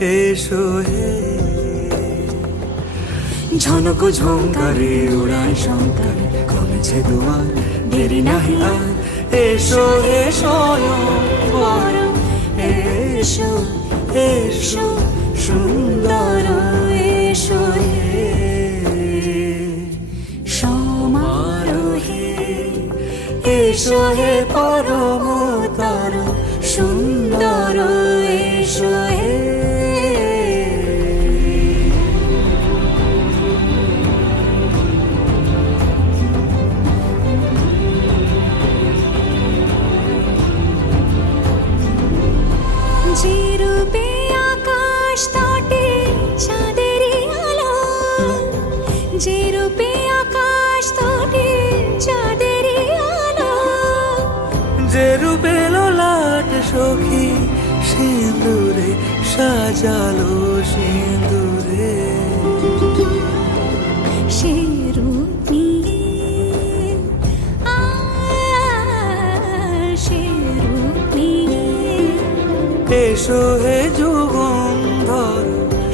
এসো হে ঝনক ঝঙ্কারে উড়ায় শঙ্কারে কমেছে দুয়ার দেরি নাহি আর এসো হে স্বয়ংবর এসো এসো সুন্দর এসো হে সমারোহে এসো হে পরমতর সুন্দর এসো হে যে রূপে আকাশ তটে চাঁদেরই আলো যে রূপে আকাশ তটে চাঁদেরই আলো যে রূপে ললাট সখী সিঁদুরে সাজালো সিঁদুরে সে রূপ নিয়ে সে রূপ নিয়ে এসো হে যুগন্ধর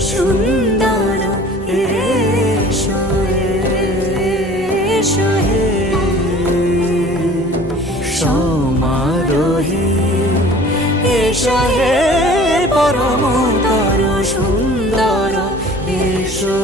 সুন্দর এসো এসো হে সমারোহে এসো হে পরমতর সুন্দর এসো